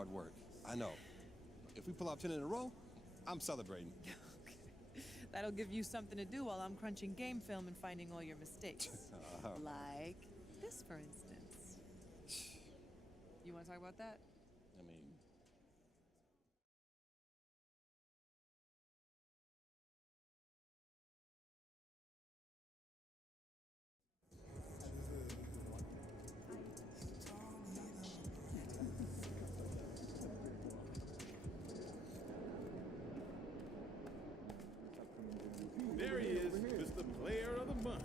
hard work. I know. If we pull off 10 in a row, I'm celebrating. That'll give you something to do while I'm crunching game film and finding all your mistakes. Like this, for instance. You want to talk about that? I mean... There he is, Mr. Player of the Month.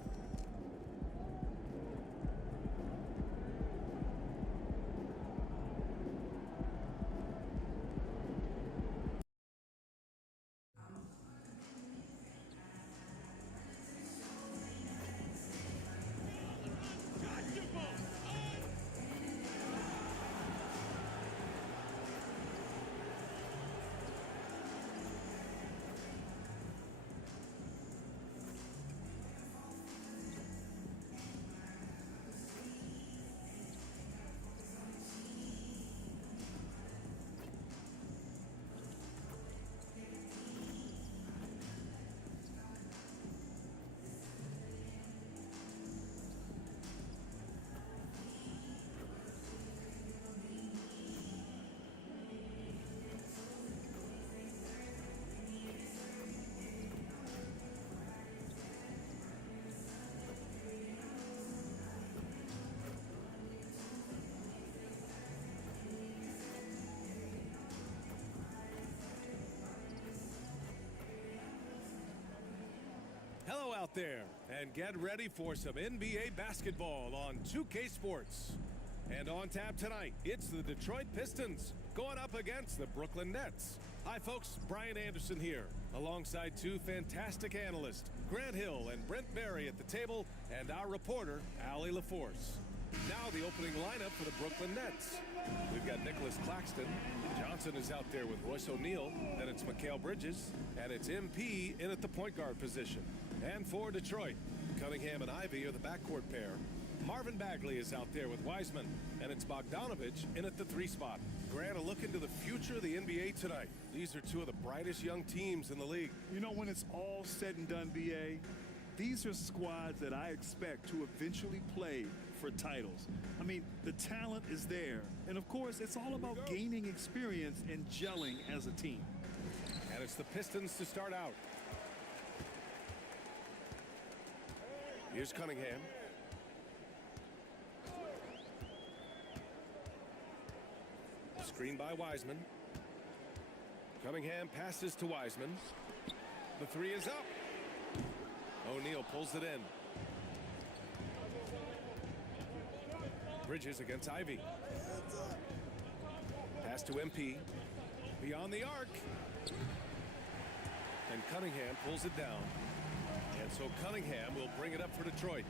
Hello out there, and get ready for some NBA basketball on 2K Sports. And on tap tonight, it's the Detroit Pistons going up against the Brooklyn Nets. Hi folks, Brian Anderson here, alongside two fantastic analysts, Grant Hill and Brent Berry at the table, and our reporter, Allie LaForce. Now the opening lineup for the Brooklyn Nets. We've got Nicholas Claxton. Johnson is out there with Royce O'Neal. Then it's Mikal Bridges. And it's MP in at the point guard position. And for Detroit, Cunningham and Ivy are the backcourt pair. Marvin Bagley is out there with Wiseman. And it's Bogdanovich in at the 3 spot. Grant, a look into the future of the NBA tonight. These are two of the brightest young teams in the league. You know, when it's all said and done, BA, these are squads that I expect to eventually play for titles. I mean, the talent is there. And of course, it's all about gaining experience and gelling as a team. And it's the Pistons to start out. Here's Cunningham. Screen by Wiseman. Cunningham passes to Wiseman. The 3 is up. O'Neal pulls it in. Bridges against Ivy. Pass to MP. Beyond the arc. And Cunningham pulls it down. And so Cunningham will bring it up for Detroit.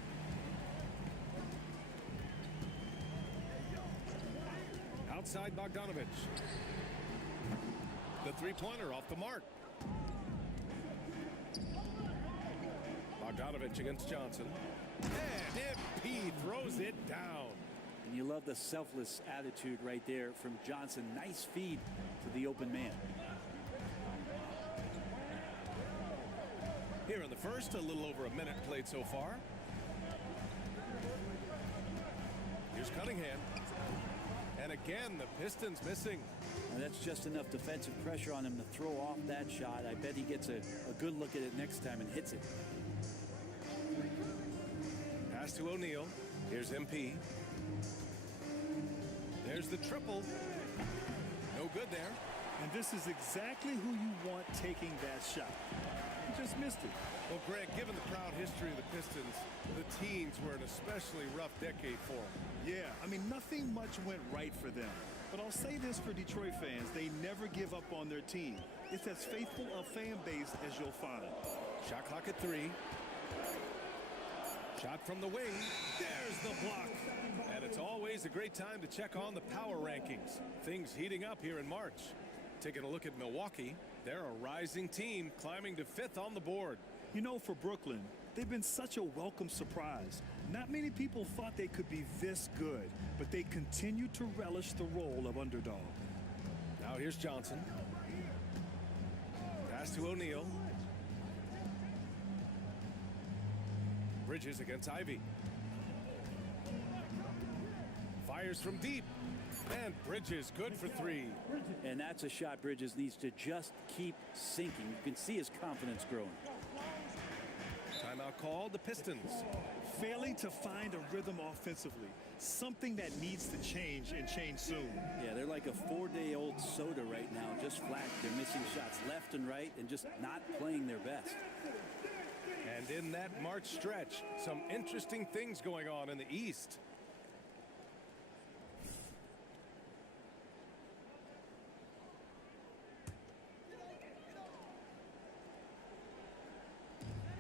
Outside Bogdanovich. The 3-pointer off the mark. Bogdanovich against Johnson. And MP throws it down. And you love the selfless attitude right there from Johnson. Nice feed to the open man. Here in the first, a little over a minute played so far. Here's Cunningham. And again, the Pistons missing. And that's just enough defensive pressure on him to throw off that shot. I bet he gets a good look at it next time and hits it. Pass to O'Neal. Here's MP. There's the triple. No good there. And this is exactly who you want taking that shot. He just missed it. Well, Grant, given the proud history of the Pistons, the teens were an especially rough decade for them. Yeah, I mean, nothing much went right for them. But I'll say this for Detroit fans, they never give up on their team. It's as faithful a fan base as you'll find. Shot clock at 3. Shot from the wing. There's the block. And it's always a great time to check on the power rankings. Things heating up here in March. Taking a look at Milwaukee, they're a rising team climbing to 5th on the board. You know, for Brooklyn, they've been such a welcome surprise. Not many people thought they could be this good, but they continue to relish the role of underdog. Now here's Johnson. Pass to O'Neal. Bridges against Ivy. Fires from deep. And Bridges good for three. And that's a shot Bridges needs to just keep sinking. You can see his confidence growing. Timeout called, the Pistons. Failing to find a rhythm offensively. Something that needs to change and change soon. Yeah, they're like a 4-day-old soda right now, just flat. They're missing shots left and right and just not playing their best. And in that March stretch, some interesting things going on in the East.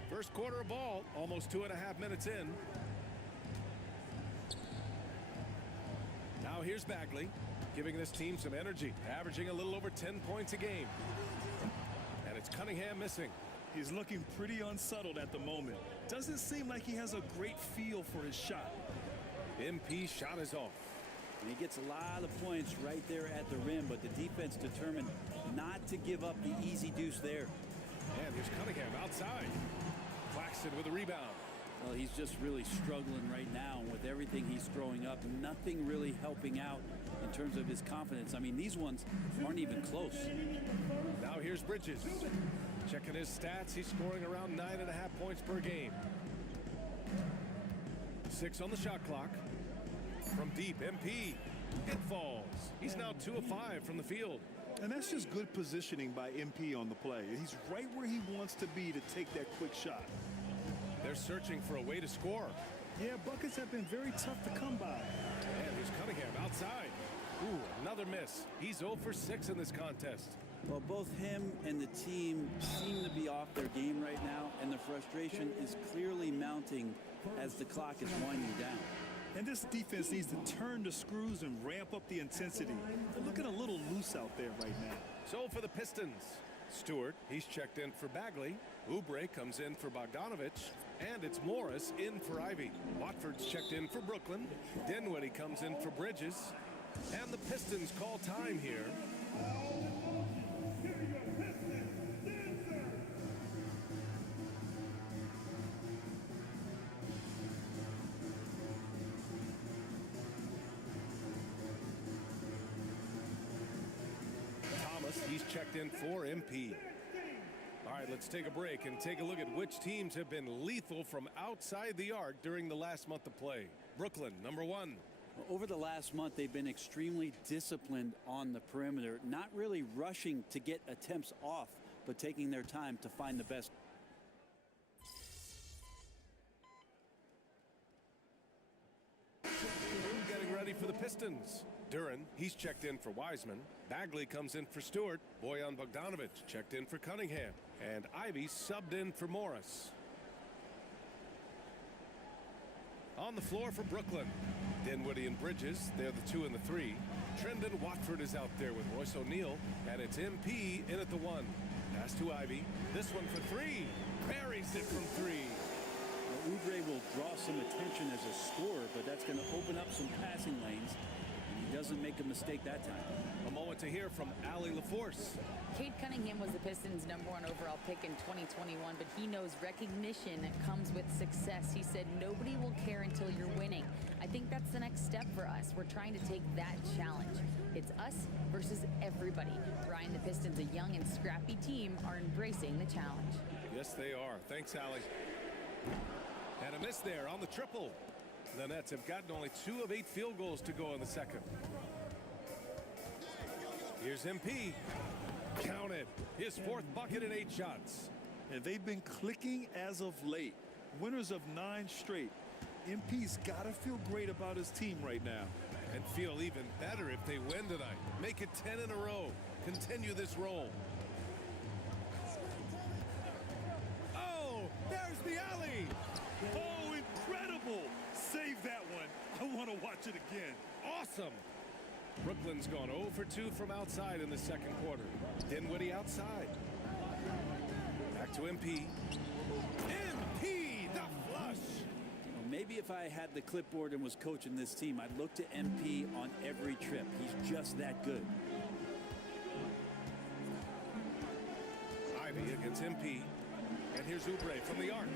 First quarter of ball, almost 2.5 minutes in. Now here's Bagley, giving this team some energy, averaging a little over 10 points a game. And it's Cunningham missing. He's looking pretty unsettled at the moment. Doesn't seem like he has a great feel for his shot. MP shot is off. And he gets a lot of points right there at the rim, but the defense determined not to give up the easy deuce there. And here's Cunningham outside. Claxton with a rebound. Well, he's just really struggling right now with everything he's throwing up. Nothing really helping out in terms of his confidence. I mean, these ones aren't even close. Now here's Bridges. Checking his stats, he's scoring around 9.5 points per game. 6 on the shot clock. From deep, MP. It falls. He's now 2 of 5 from the field. And that's just good positioning by MP on the play. He's right where he wants to be to take that quick shot. They're searching for a way to score. Yeah, buckets have been very tough to come by. And here's Cunningham outside. Ooh, another miss. He's 0 for 6 in this contest. Well, both him and the team seem to be off their game right now, and the frustration is clearly mounting as the clock is winding down. And this defense needs to turn the screws and ramp up the intensity. They're looking a little loose out there right now. So for the Pistons, Stewart, he's checked in for Bagley. Oubre comes in for Bogdanovich. And it's Morris in for Ivy. Watford's checked in for Brooklyn. Dinwiddie comes in for Bridges. And the Pistons call time here. Thomas, he's checked in for MP. All right, let's take a break and take a look at which teams have been lethal from outside the arc during the last month of play. Brooklyn, number 1. Over the last month, they've been extremely disciplined on the perimeter, not really rushing to get attempts off, but taking their time to find the best. Getting ready for the Pistons. Duran, he's checked in for Wiseman. Bagley comes in for Stewart. Bojan Bogdanovich checked in for Cunningham. And Ivy subbed in for Morris. On the floor for Brooklyn, Dinwiddie and Bridges, they're the 2 and the 3. Trendon Watford is out there with Royce O'Neal, and it's MP in at the 1. Pass to Ivy. This one for 3. Buries it from 3. Oubre will draw some attention as a scorer, but that's going to open up some passing lanes. He doesn't make a mistake that time. A moment to hear from Allie LaForce. Cade Cunningham was the Pistons' #1 overall pick in 2021, but he knows recognition comes with success. He said, nobody will care until you're winning. I think that's the next step for us. We're trying to take that challenge. It's us versus everybody. Brian, the Pistons, a young and scrappy team, are embracing the challenge. Yes, they are. Thanks, Allie. And a miss there on the triple. The Nets have gotten only 2 of 8 field goals to go in the second. Here's MP. Counted. His 4th bucket in 8 shots. And they've been clicking as of late. Winners of 9 straight. MP's got to feel great about his team right now. And feel even better if they win tonight. Make it 10 in a row. Continue this roll. Oh, there's the alley. Oh, incredible. Save that one. I want to watch it again. Awesome. Brooklyn's gone 0 for 2 from outside in the second quarter. Dinwiddie outside. Back to MP. MP, the flush. Maybe if I had the clipboard and was coaching this team, I'd look to MP on every trip. He's just that good. Ivy against MP. And here's Oubre from the arc.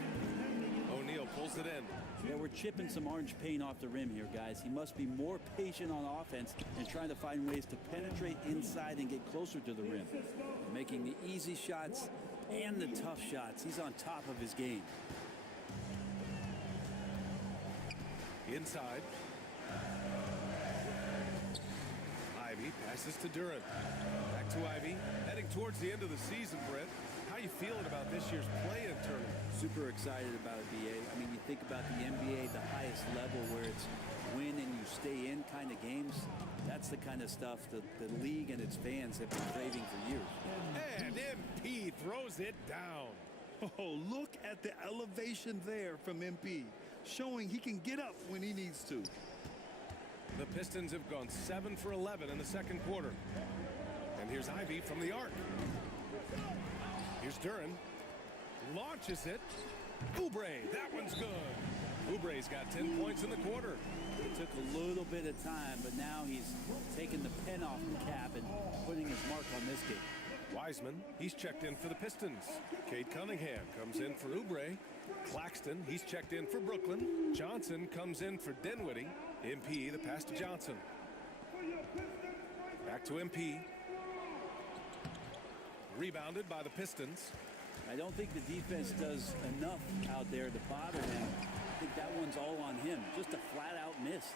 O'Neal pulls it in. Yeah, we're chipping some orange paint off the rim here, guys. He must be more patient on offense and trying to find ways to penetrate inside and get closer to the rim. Making the easy shots and the tough shots. He's on top of his game. Inside. Ivy passes to Duran. Back to Ivy. Heading towards the end of the season, Brett. How are you feeling about this year's play-in tournament? Super excited about it, BA. I mean, you think about the NBA, the highest level where it's win and you stay in kind of games. That's the kind of stuff that the league and its fans have been craving for years. And MP throws it down. Oh, look at the elevation there from MP, showing he can get up when he needs to. The Pistons have gone 7 for 11 in the second quarter. And here's Ivy from the arc. Here's Duran. Launches it. Oubre, that one's good. Oubre's got 10 points in the quarter. It took a little bit of time, but now he's taking the pen off the cap and putting his mark on this game. Wiseman, he's checked in for the Pistons. Cade Cunningham comes in for Oubre. Claxton, he's checked in for Brooklyn. Johnson comes in for Dinwiddie. MP, the pass to Johnson. Back to MP. Rebounded by the Pistons. I don't think the defense does enough out there to bother him. I think that one's all on him. Just a flat-out miss.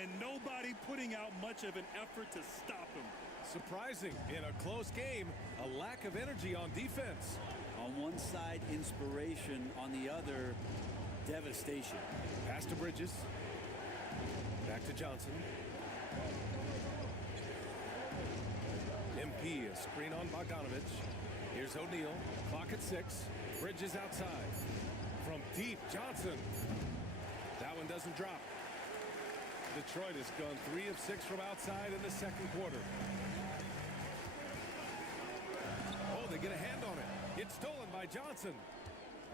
And nobody putting out much of an effort to stop him. Surprising, in a close game, a lack of energy on defense. On one side, inspiration. On the other, devastation. Pass to Bridges. Back to Johnson. MP, a screen on Bogdanovich. Here's O'Neal. Clock at 6. Bridges outside. From deep, Johnson. That one doesn't drop. Detroit has gone 3 of 6 from outside in the second quarter. Oh, they get a hand on it. It's stolen by Johnson.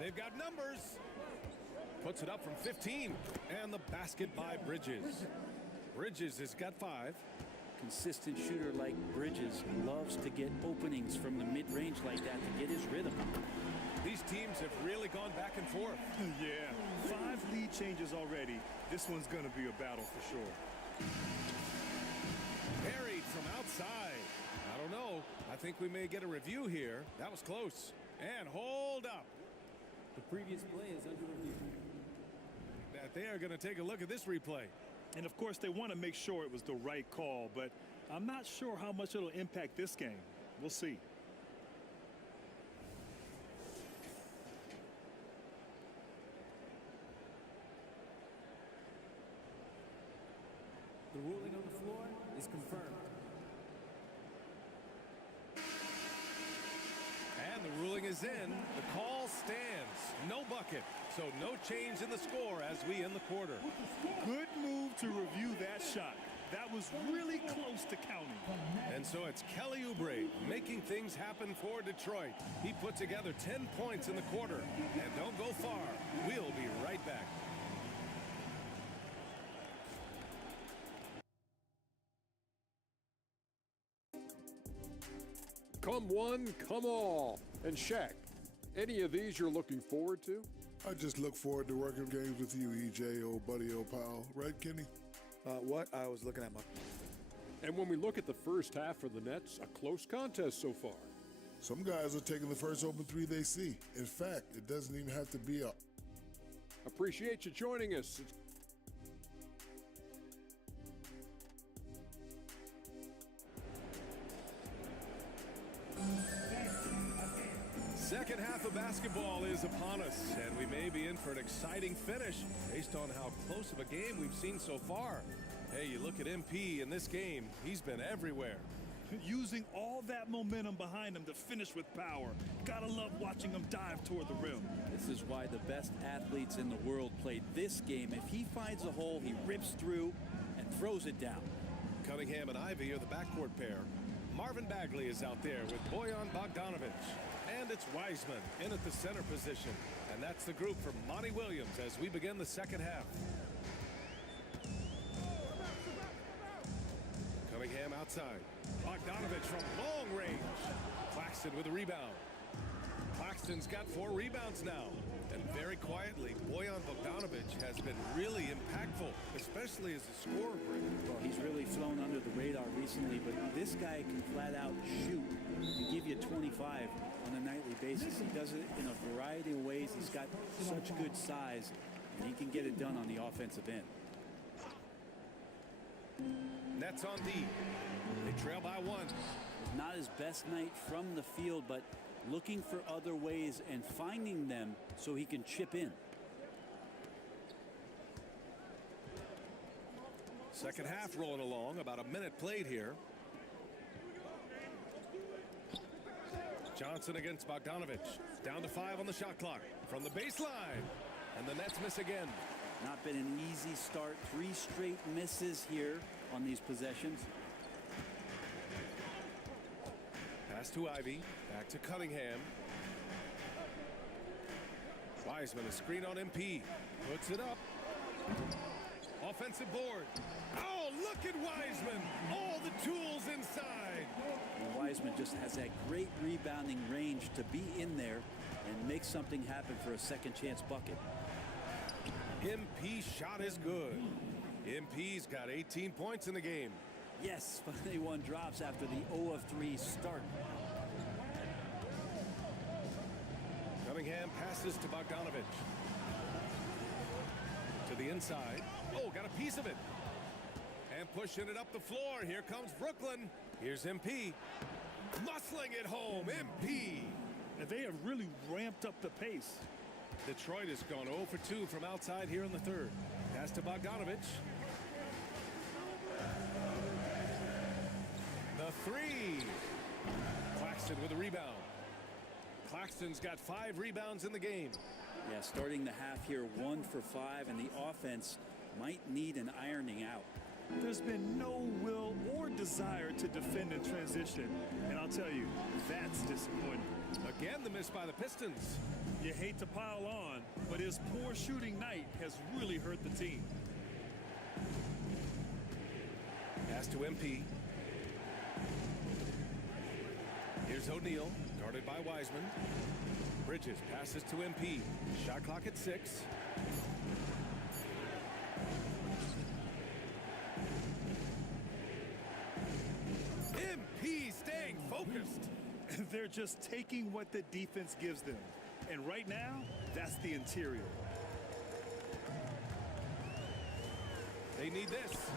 They've got numbers. Puts it up from 15. And the basket by Bridges. Bridges has got 5. Consistent shooter like Bridges loves to get openings from the mid-range like that to get his rhythm. These teams have really gone back and forth. Yeah, 5 lead changes already. This one's going to be a battle for sure. Buried from outside. I don't know. I think we may get a review here. That was close. And hold up. The previous play is under review. That they are going to take a look at this replay. And of course, they want to make sure it was the right call, but I'm not sure how much it'll impact this game. We'll see. The ruling on the floor is confirmed. And the ruling is in. The call stands. No bucket. So no change in the score as we end the quarter. Good move to review that shot. That was really close to counting. And so it's Kelly Oubre making things happen for Detroit. He put together 10 points in the quarter. And don't go far. We'll be right back. Come one, come all. And Shaq, any of these you're looking forward to? I just look forward to working games with you, EJ, old buddy, old pal. Right, Kenny? What? I was looking at my... And when we look at the first half of the Nets, a close contest so far. Some guys are taking the first open 3 they see. In fact, it doesn't even have to be a... Appreciate you joining us. Second half of basketball is upon us, and we may be in for an exciting finish based on how close of a game we've seen so far. Hey, you look at MP in this game, he's been everywhere. Using all that momentum behind him to finish with power. Gotta love watching him dive toward the rim. This is why the best athletes in the world play this game. If he finds a hole, he rips through and throws it down. Cunningham and Ivy are the backcourt pair. Marvin Bagley is out there with Bojan Bogdanovich. And it's Wiseman in at the center position. And that's the group for Monty Williams as we begin the second half. Cunningham outside. Bogdanovich from long range. Claxton with a rebound. Claxton's got 4 rebounds now. And very quietly, Bojan Bogdanovic has been really impactful, especially as a scorer. Well, he's really flown under the radar recently, but this guy can flat out shoot and give you 25 on a nightly basis. He does it in a variety of ways. He's got such good size, and he can get it done on the offensive end. Nets on D. They trail by 1. Not his best night from the field, but looking for other ways and finding them so he can chip in. Second half rolling along, about a minute played here. Johnson against Bogdanovic. Down to 5 on the shot clock. From the baseline. And the Nets miss again. Not been an easy start. 3 straight misses here on these possessions. Pass to Ivy. Back to Cunningham. Wiseman, a screen on MP. Puts it up. Offensive board. Oh, look at Wiseman. All the tools inside. And Wiseman just has that great rebounding range to be in there and make something happen for a second chance bucket. MP shot is good. MP's got 18 points in the game. Yes, finally one drops after the 0 of 3 start. Cunningham passes to Bogdanovic. To the inside. Oh, got a piece of it. And pushing it up the floor. Here comes Brooklyn. Here's MP. Muscling it home. MP. And they have really ramped up the pace. Detroit has gone 0 for 2 from outside here in the third. Pass to Bogdanovic. The 3. Claxton with a rebound. Claxton's got 5 rebounds in the game. Yeah, starting the half here 1 for 5, and the offense might need an ironing out. There's been no will or desire to defend in transition. And I'll tell you, that's disappointing. Again, the miss by the Pistons. You hate to pile on, but his poor shooting night has really hurt the team. Pass to MP. Here's O'Neal, guarded by Wiseman. Bridges passes to MP. Shot clock at 6. MP staying focused. They're just taking what the defense gives them. And right now, that's the interior. They need this.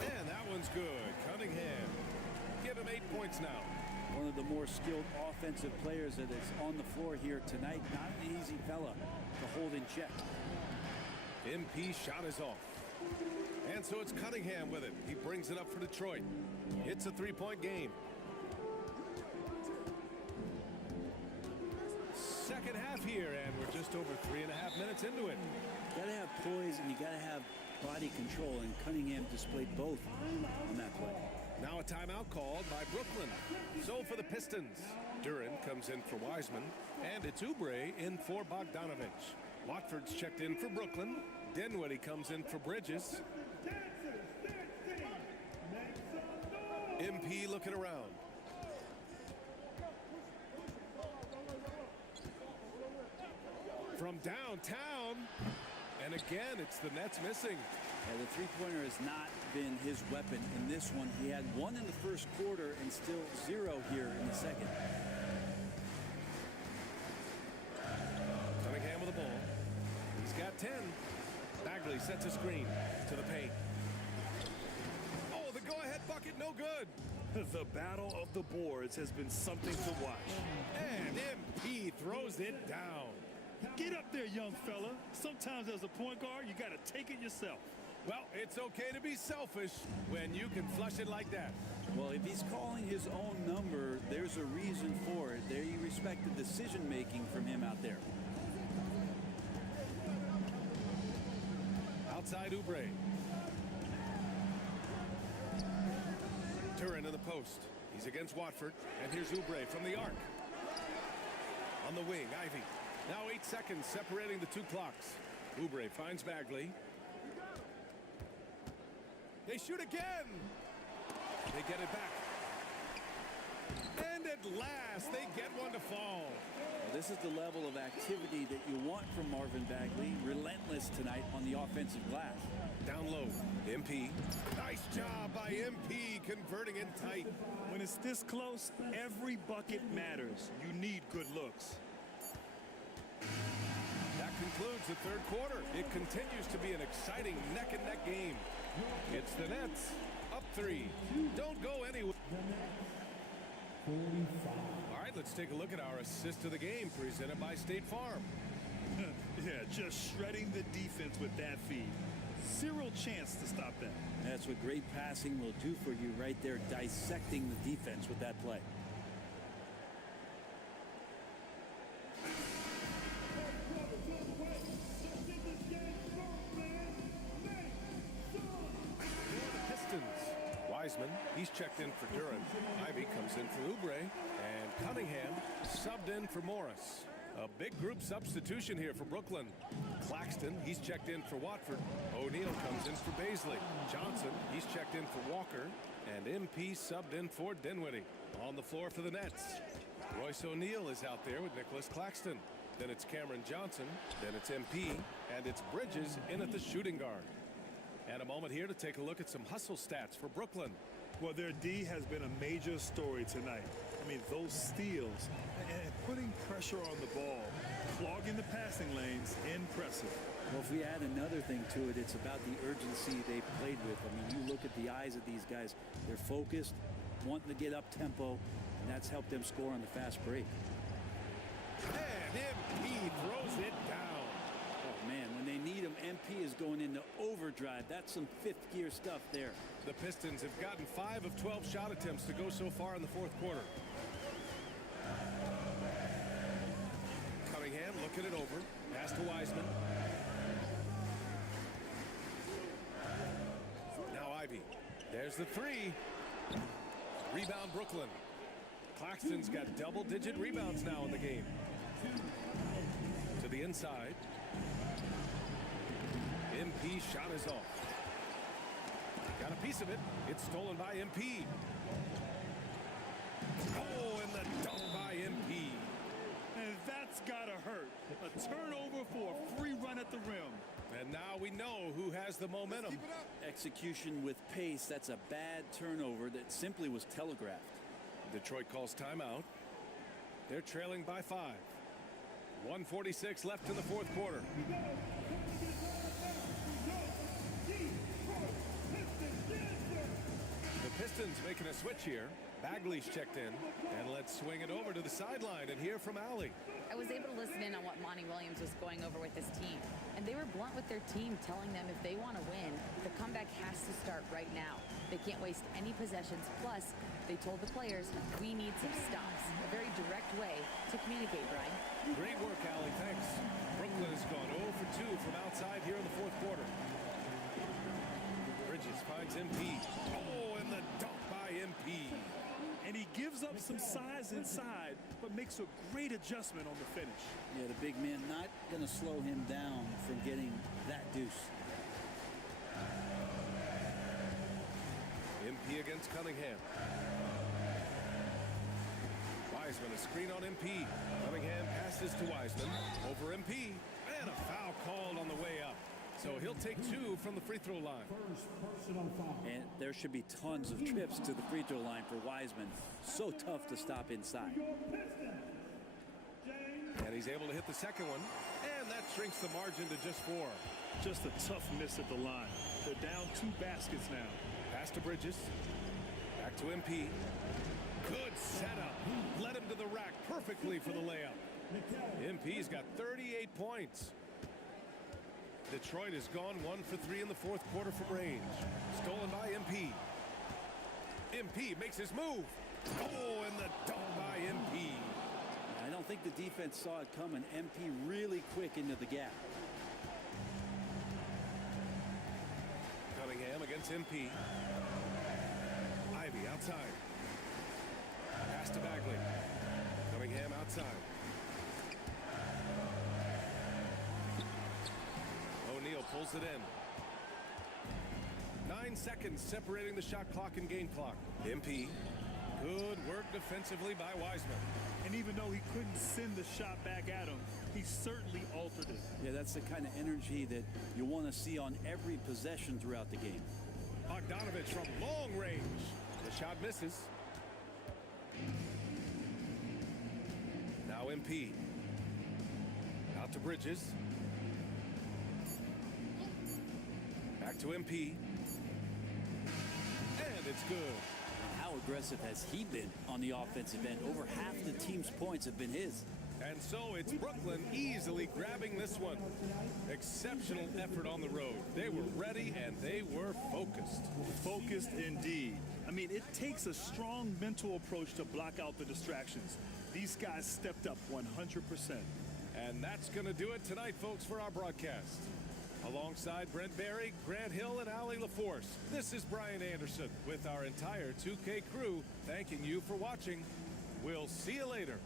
And that one's good. Cunningham. Give him 8 points now. One of the more skilled offensive players that is on the floor here tonight. Not an easy fella to hold in check. MP shot is off. And so it's Cunningham with it. He brings it up for Detroit. It's a 3-point game. Second half here, and we're just over 3.5 minutes into it. You gotta have poise and you gotta have body control, and Cunningham displayed both on that play. Now a timeout called by Brooklyn. So for the Pistons, Duran comes in for Wiseman, and it's Oubre in for Bogdanovic. Watford's checked in for Brooklyn. Dinwiddie comes in for Bridges. MP looking around. From downtown, and again it's the Nets missing. Yeah, the three-pointer has not been his weapon in this one. He had 1 in the first quarter and still 0 here in the second. Cunningham with the ball. He's got 10. Bagley sets a screen to the paint. Oh, the go-ahead bucket, no good. The battle of the boards has been something to watch. And MP throws it down. Get up there, young fella. Sometimes as a point guard, you got to take it yourself. Well, it's okay to be selfish when you can flush it like that. Well, if he's calling his own number, there's a reason for it. There you respect the decision-making from him out there. Outside Oubre. Duran in the post. He's against Watford. And here's Oubre from the arc. On the wing, Ivy. Now 8 seconds separating the 2 clocks. Oubre finds Bagley. They shoot again. They get it back. And it At last, they get one to fall. Well, this is the level of activity that you want from Marvin Bagley. Relentless tonight on the offensive glass. Down low, MP. Nice job by MP converting in tight. When it's this close, every bucket matters. You need good looks. That concludes the third quarter. It continues to be an exciting neck-and-neck game. It's the Nets, up 3. Don't go anywhere. All right, let's take a look at our assist of the game presented by State Farm. Yeah, just shredding the defense with that feed. Zero chance to stop that. That's what great passing will do for you right there, dissecting the defense with that play. Wiseman, he's checked in for Duran. Ivy comes in for Oubre. And Cunningham subbed in for Morris. A big group substitution here for Brooklyn. Claxton, he's checked in for Watford. O'Neal comes in for Baisley. Johnson, he's checked in for Walker. And MP subbed in for Dinwiddie. On the floor for the Nets, Royce O'Neal is out there with Nicholas Claxton. Then it's Cameron Johnson. Then it's MP. And it's Bridges in at the shooting guard. And a moment here to take a look at some hustle stats for Brooklyn. Well, their D has been a major story tonight. I mean, those steals and putting pressure on the ball, clogging the passing lanes, impressive. Well, if we add another thing to it, it's about the urgency they played with. I mean, you look at the eyes of these guys. They're focused, wanting to get up tempo, and that's helped them score on the fast break. And MP throws it down. Oh, man, when they need him, MP is going into overdrive. That's some fifth-gear stuff there. The Pistons have gotten 5 of 12 shot attempts to go so far in the fourth quarter. Cunningham looking it over. Pass to Wiseman. Now Ivy. There's the 3. Rebound Brooklyn. Claxton's got double-digit rebounds now in the game. To the inside. MP shot is off. Got a piece of it. It's stolen by MP. Oh, and the dunk by MP. And that's gotta hurt. A turnover for a free run at the rim. And now we know who has the momentum. Execution with pace. That's a bad turnover that simply was telegraphed. Detroit calls timeout. They're trailing by 5. 1:46 left in the fourth quarter. The Pistons making a switch here. Bagley's checked in. And let's swing it over to the sideline and hear from Allie. I was able to listen in on what Monty Williams was going over with his team. And they were blunt with their team, telling them if they want to win, the comeback has to start right now. They can't waste any possessions. Plus, they told the players, we need some stops. A very direct way to communicate, Brian. Great work, Allie. Thanks. Brooklyn has gone 0 for 2 from outside here in the fourth quarter. Bridges finds MP. Oh, and the dunk by MP. And he gives up some size inside, but makes a great adjustment on the finish. Yeah, the big man not going to slow him down from getting that deuce. MP against Cunningham. Wiseman, a screen on MP. Cunningham passes to Wiseman. Over MP. And a foul called on the way up. So he'll take 2 from the free throw line. And there should be tons of trips to the free throw line for Wiseman. So tough to stop inside. And he's able to hit the second one. And that shrinks the margin to just 4. Just a tough miss at the line. They're down 2 baskets now. Pass to Bridges. Back to MP. Good setup. Led him to the rack perfectly for the layup. MP's got 38 points. Detroit has gone 1 for 3 in the fourth quarter from range. Stolen by MP. MP makes his move. Oh, and the dunk by MP. I don't think the defense saw it coming. MP really quick into the gap. Cunningham against MP. Ivy outside. Pass to Bagley. Cunningham outside. O'Neal pulls it in. 9 seconds separating the shot clock and game clock. MP. Good work defensively by Wiseman. And even though he couldn't send the shot back at him, he certainly altered it. Yeah, that's the kind of energy that you want to see on every possession throughout the game. Bogdanovich from long range. The shot misses. Now MP. Out to Bridges. Back to MP. And it's good. How aggressive has he been on the offensive end? Over half the team's points have been his. And so it's Brooklyn easily grabbing this one. Exceptional effort on the road. They were ready and they were focused. Focused indeed. I mean, it takes a strong mental approach to block out the distractions. These guys stepped up 100%. And that's going to do it tonight, folks, for our broadcast. Alongside Brent Barry, Grant Hill, and Allie LaForce, this is Brian Anderson with our entire 2K crew thanking you for watching. We'll see you later.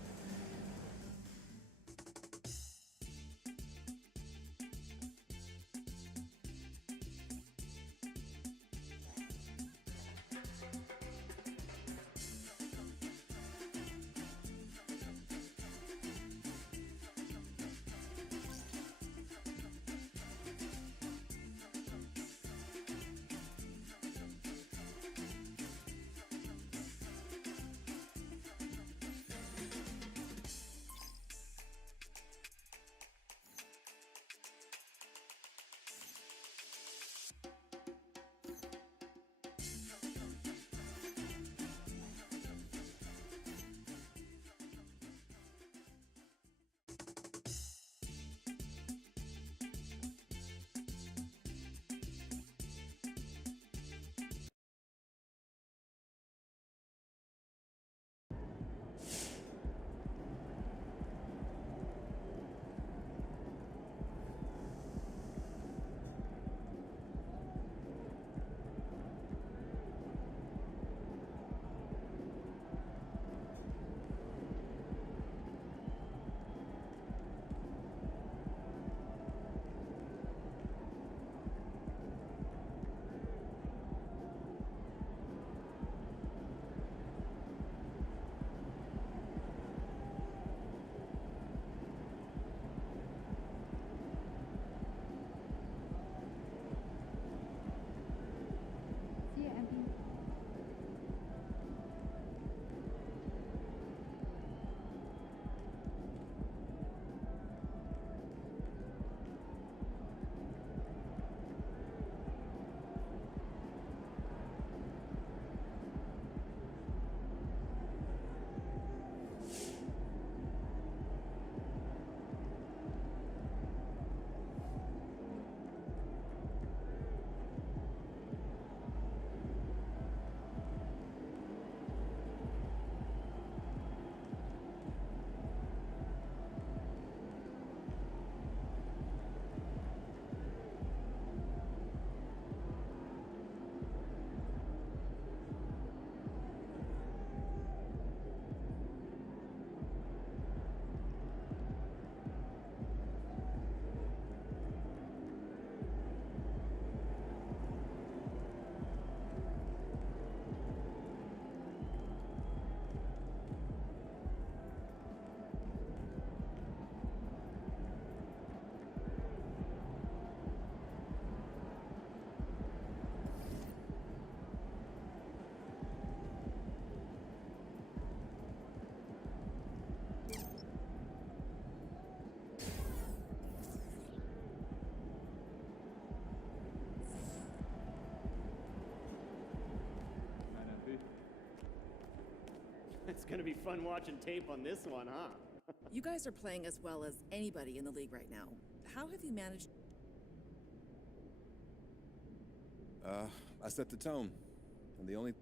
It's gonna be fun watching tape on this one, huh? You guys are playing as well as anybody in the league right now. How have you managed? I set the tone. And the only